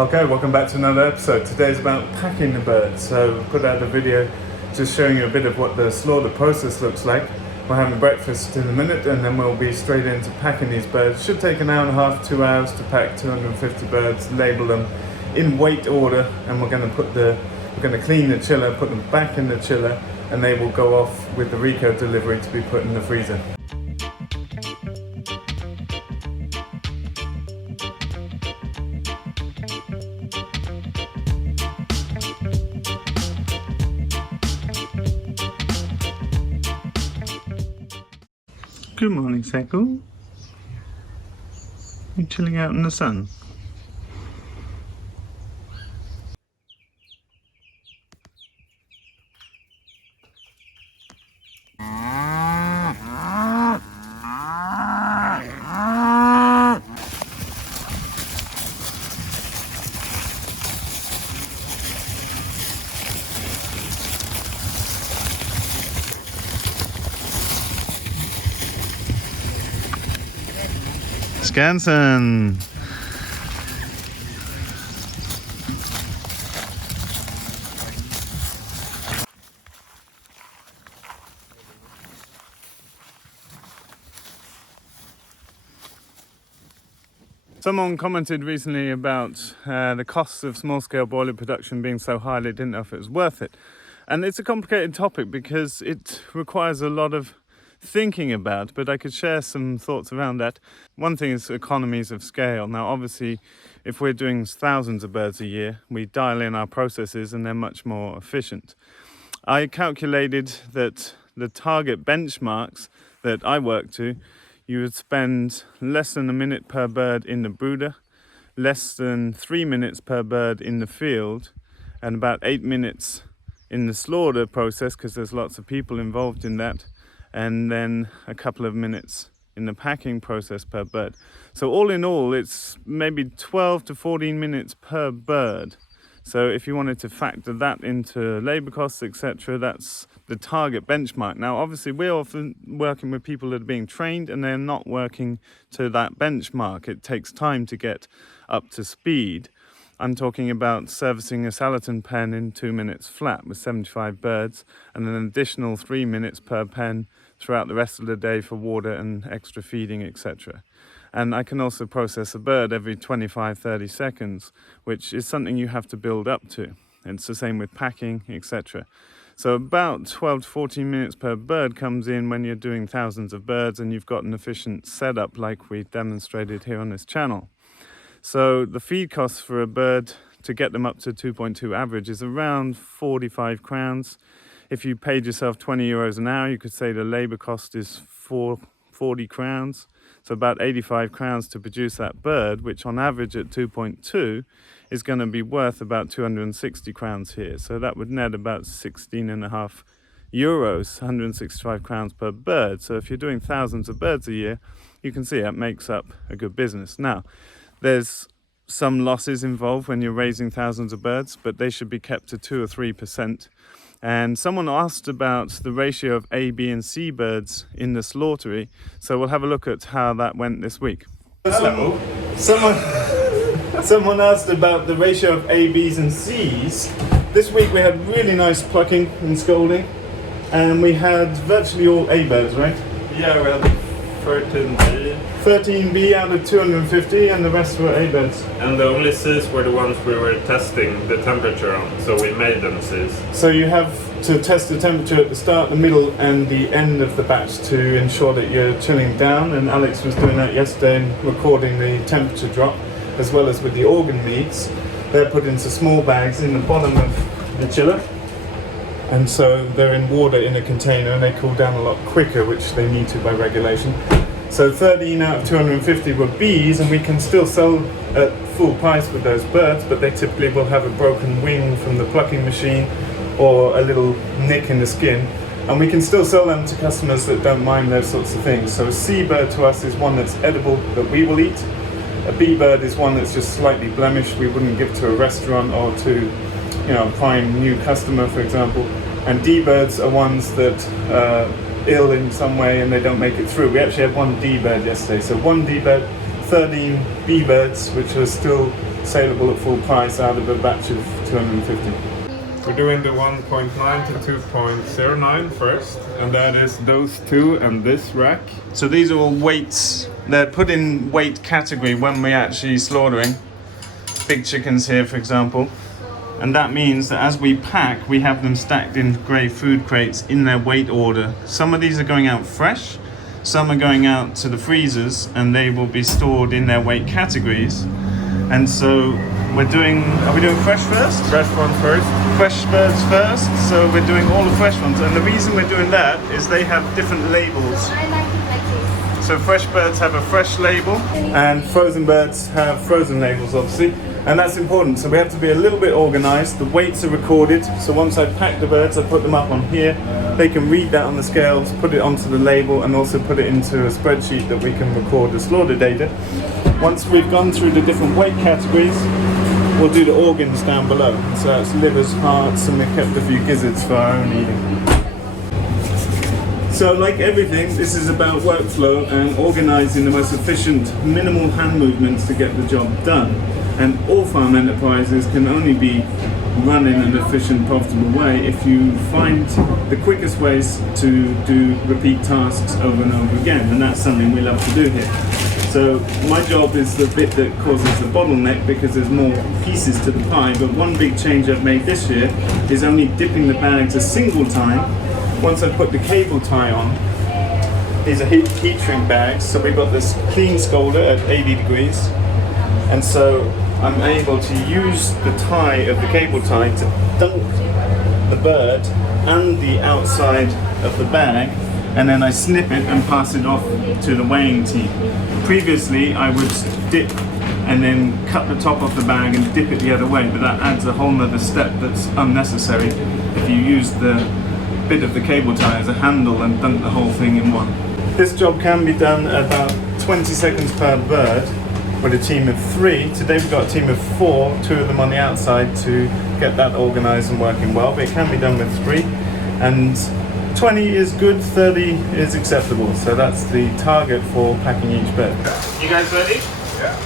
Okay, welcome back to another episode. Today's about packing the birds. So put out a video just showing you a bit of what the slaughter process looks like. We're having breakfast in a minute and then we'll be straight into packing these birds. Should take an hour and a half, 2 hours to pack 250 birds, label them in weight order, and we're going to clean the chiller, put them back in the chiller, and they will go off with the Rico delivery to be put in the freezer. Good morning, Seckle. You chilling out in the sun? Scanson. Someone commented recently about the costs of small-scale broiler production being so high they didn't know if it was worth it. And it's a complicated topic because it requires a lot of thinking about, but I could share some thoughts around that. One thing is economies of scale. Now obviously if we're doing thousands of birds a year, we dial in our processes and they're much more efficient. I calculated that the target benchmarks that I work to, you would spend less than a minute per bird in the brooder, less than 3 minutes per bird in the field, and about 8 minutes in the slaughter process because there's lots of people involved in that, and then a couple of minutes in the packing process per bird. So all in all, it's maybe 12 to 14 minutes per bird. So if you wanted to factor that into labor costs, etc., that's the target benchmark. Now, obviously, we're often working with people that are being trained and they're not working to that benchmark. It takes time to get up to speed. I'm talking about servicing a Salatin pen in 2 minutes flat with 75 birds and an additional 3 minutes per pen throughout the rest of the day for water and extra feeding, etc. And I can also process a bird every 25-30 seconds, which is something you have to build up to. It's the same with packing, etc. So about 12 to 14 minutes per bird comes in when you're doing thousands of birds and you've got an efficient setup like we demonstrated here on this channel. So the feed costs for a bird to get them up to 2.2 average is around 45 crowns. If you paid yourself 20 euros an hour, you could say the labor cost is 40 crowns. So about 85 crowns to produce that bird, which on average at 2.2 is going to be worth about 260 crowns here. So that would net about 16.5 euros, 165 crowns per bird. So if you're doing thousands of birds a year, you can see that makes up a good business. Now, there's some losses involved when you're raising thousands of birds, but they should be kept to 2 or 3%. And someone asked about the ratio of A, B and C birds in the slaughtery, so we'll have a look at how that went this week. Someone asked about the ratio of A, Bs and Cs. This week we had really nice plucking and scolding, and we had virtually all A birds, right? Yeah, we had 13B. 13B out of 250 and the rest were A birds. And the only Cs were the ones we were testing the temperature on, so we made them Cs. So you have to test the temperature at the start, the middle and the end of the batch to ensure that you're chilling down, and Alex was doing that yesterday and recording the temperature drop as well as with the organ meats. They're put into small bags in the bottom of the chiller, and so they're in water in a container and they cool down a lot quicker, which they need to by regulation. So 13 out of 250 were Bs, and we can still sell at full price with those birds, but they typically will have a broken wing from the plucking machine or a little nick in the skin, and we can still sell them to customers that don't mind those sorts of things. So a C bird to us is one that's edible that we will eat. A B bird is one that's just slightly blemished, we wouldn't give to a restaurant or to, a prime new customer, for example. And D birds are ones that ill in some way and they don't make it through. We actually had one D bird yesterday, so one D bird, 13 B birds, which are still saleable at full price out of a batch of 250. We're doing the 1.9 to 2.09 first, and that is those two and this rack. So these are all weights. They're put in weight category when we're actually slaughtering. Big chickens here, for example. And that means that as we pack, we have them stacked in grey food crates in their weight order. Some of these are going out fresh, some are going out to the freezers, and they will be stored in their weight categories. And so are we doing fresh first? Fresh one first. Fresh birds first, so we're doing all the fresh ones. And the reason we're doing that is they have different labels. I like it like this. So fresh birds have a fresh label, and frozen birds have frozen labels, obviously. And that's important, so we have to be a little bit organized. The weights are recorded, so once I pack the birds, I put them up on here. They can read that on the scales, put it onto the label, and also put it into a spreadsheet that we can record the slaughter data. Once we've gone through the different weight categories, we'll do the organs down below. So that's livers, hearts, and we've kept a few gizzards for our own eating. So like everything, this is about workflow and organizing the most efficient, minimal hand movements to get the job done. And all farm enterprises can only be run in an efficient, profitable way if you find the quickest ways to do repeat tasks over and over again, and that's something we love to do here. So my job is the bit that causes the bottleneck because there's more pieces to the pie, but one big change I've made this year is only dipping the bags a single time. Once I put the cable tie on, these are heat shrink bags, so we've got this clean scalder at 80 degrees, and so I'm able to use the tie of the cable tie to dunk the bird and the outside of the bag, and then I snip it and pass it off to the weighing team. Previously I would dip and then cut the top off the bag and dip it the other way, but that adds a whole nother step that's unnecessary if you use the bit of the cable tie as a handle and dunk the whole thing in one. This job can be done at about 20 seconds per bird with a team of 3. Today we've got a team of 4, 2 of them on the outside to get that organised and working well, but it can be done with 3. And 20 is good, 30 is acceptable. So that's the target for packing each bird. You guys ready? Yeah.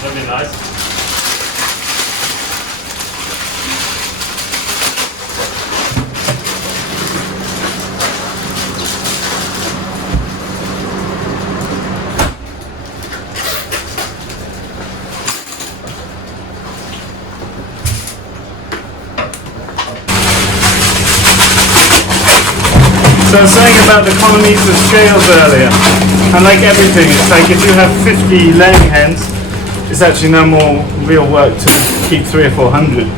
That'd be nice. So I was saying about the economies of scales earlier, and like everything, it's like if you have 50 laying hens, it's actually no more real work to keep 300 or 400.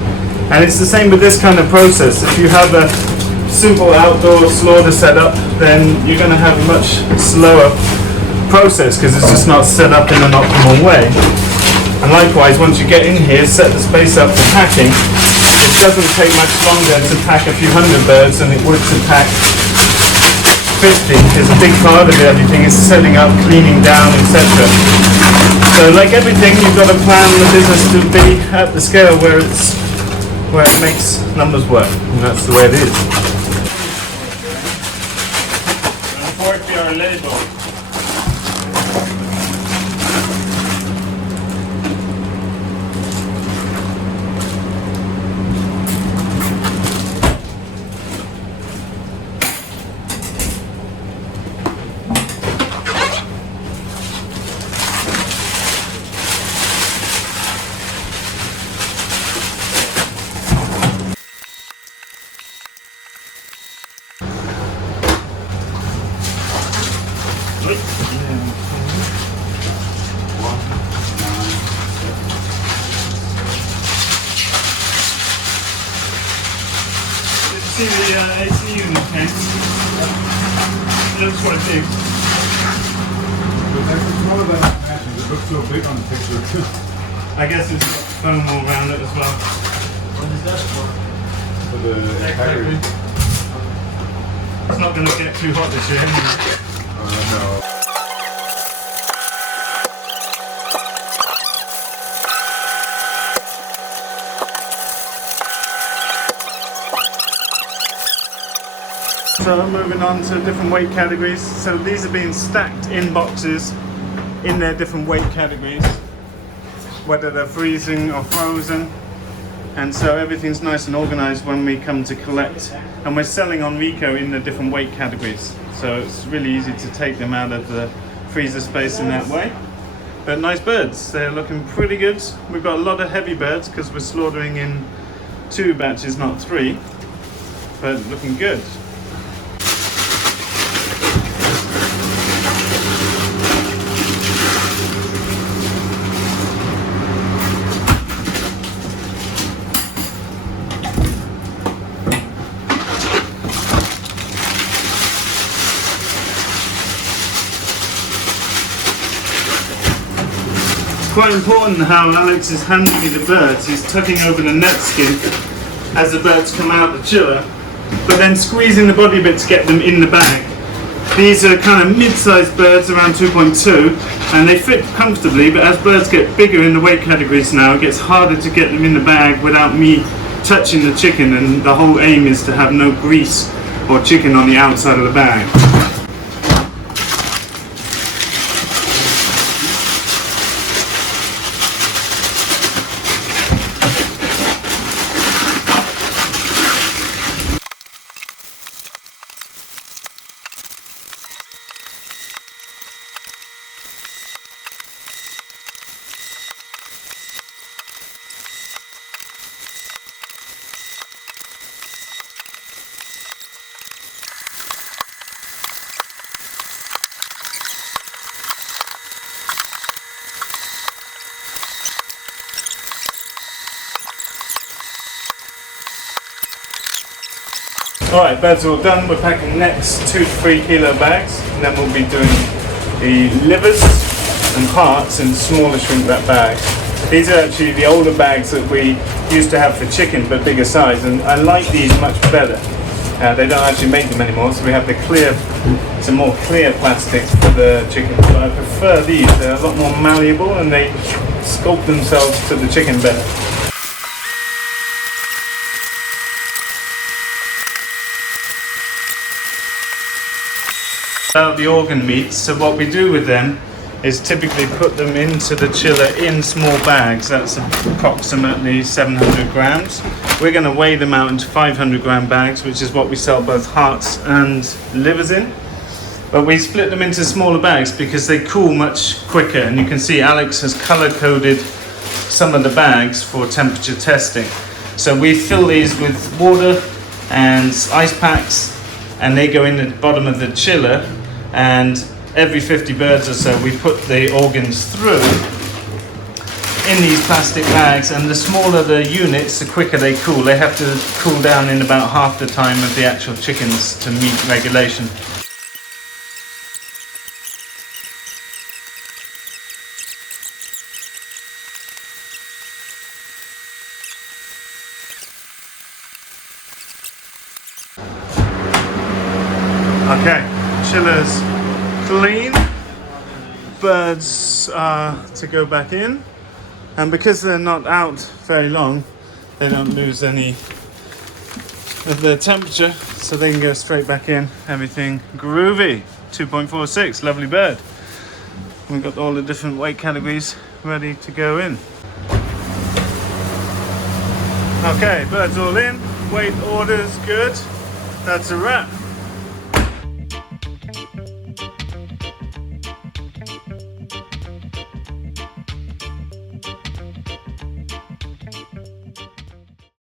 And it's the same with this kind of process. If you have a simple outdoor slaughter setup, then you're going to have a much slower process because it's just not set up in an optimal way. And likewise, once you get in here, set the space up for packing, doesn't take much longer to pack a few hundred birds than it would to pack 50, because a big part of everything is setting up, cleaning down, etc. So like everything, you've got to plan the business to be at the scale where it makes numbers work, and that's the way it is. And fork your label. See the AC unit tank? It looks quite big. It's actually smaller than I imagined. It looks so big on the picture too. I guess it's got foam all around it as well. What is that for? For the battery. It's not going to get too hot this year. No. So moving on to different weight categories. So these are being stacked in boxes in their different weight categories, whether they're freezing or frozen. And so everything's nice and organized when we come to collect. And we're selling on Rico in the different weight categories. So it's really easy to take them out of the freezer space in that way. But nice birds, they're looking pretty good. We've got a lot of heavy birds because we're slaughtering in 2 batches, not 3. But looking good. Quite important how Alex is handling the birds. He's tucking over the net skin as the birds come out of the chiller, but then squeezing the body bit to get them in the bag. These are kind of mid-sized birds, around 2.2, and they fit comfortably, but as birds get bigger in the weight categories now, it gets harder to get them in the bag without me touching the chicken, and the whole aim is to have no grease or chicken on the outside of the bag. Alright, birds are all done. We're packing next 2 to 3 kilo bags, and then we'll be doing the livers and hearts in smaller shrink wrap bags. These are actually the older bags that we used to have for chicken, but bigger size, and I like these much better. They don't actually make them anymore, so we have the clear, some more clear plastic for the chicken, but I prefer these. They're a lot more malleable and they sculpt themselves to the chicken better. About the organ meats, so what we do with them is typically put them into the chiller in small bags. That's approximately 700 grams. We're going to weigh them out into 500 gram bags, which is what we sell both hearts and livers in. But we split them into smaller bags because they cool much quicker, and you can see Alex has color coded some of the bags for temperature testing. So we fill these with water and ice packs, and they go in the bottom of the chiller, and every 50 birds or so we put the organs through in these plastic bags, and the smaller the units, the quicker they cool. They have to cool down in about half the time of the actual chickens to meet regulation. Okay, chiller's clean. Birds are to go back in, and because they're not out very long, they don't lose any of their temperature, so they can go straight back in. Everything groovy. 2.46, lovely bird. We've got all the different weight categories ready to go in. Okay, birds all in, weight orders good. That's a wrap.